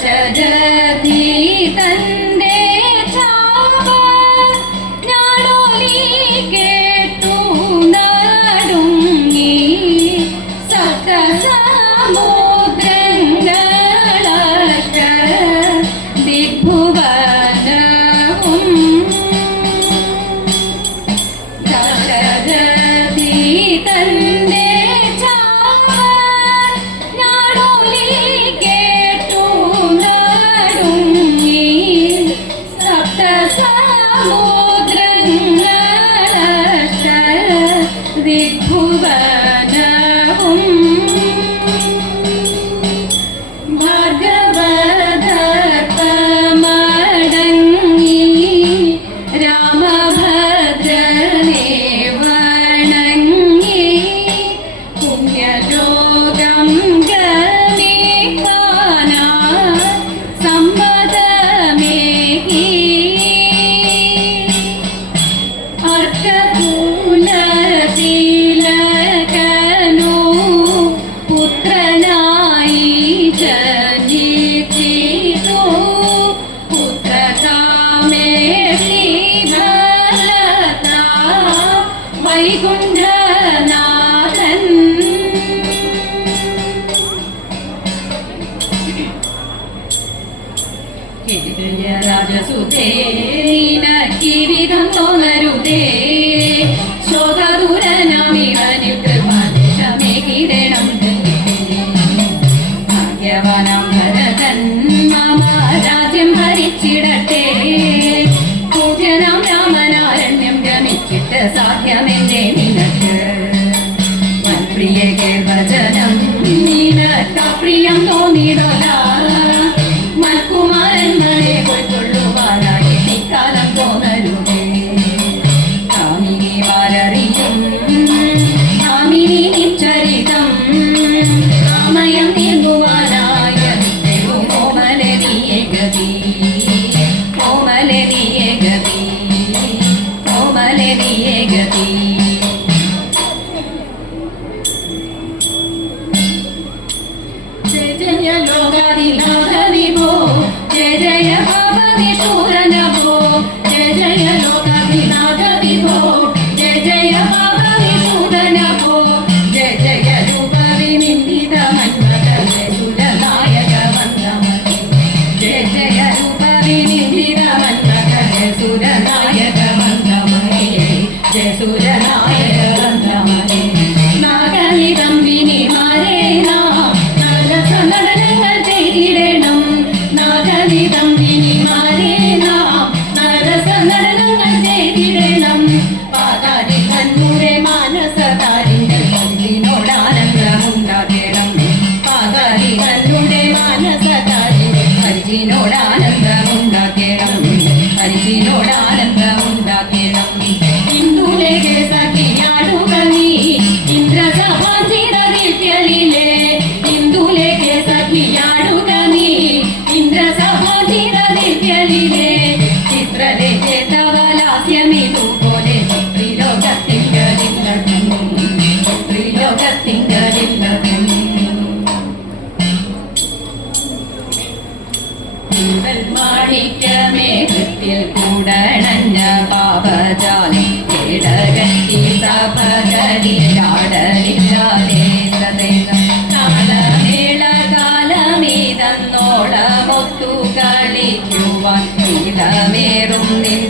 षदति तन വൈകുണ്ഠനാഥൻ രാജസുതേ നിനക്കിവിധം തോന്നരുതേ. പ്രിയ കേൾവചനം നിന്നീട് പ്രിയം തോന്നിയതോ जय जय भवनि पूरनभो जय जय लोकाभिनाथ विभो പരിചിനോടാനന്ദമുണ്ടാക്കേണം പരിചിനോടാനന്ദമുണ്ടാക്കേണം ഇന്ദുലേഖ സഖിയാടുക നീ ഇന്ദ്രസഭ ചിരവിക്കലിലേ ഇന്ദുലേഖ സഖിയാടുക നീ ഇന്ദ്രസഭ ചിരവിക്കലിലേ കൂടണഞ്ഞ പാപജാലി. കേടകത്തി സപകതി ചാടലില്ലാതെ താളമേള കാലമീതന്നോളമൊത്തു കളിക്കുവാൻ ഇതമേറും നിന്ന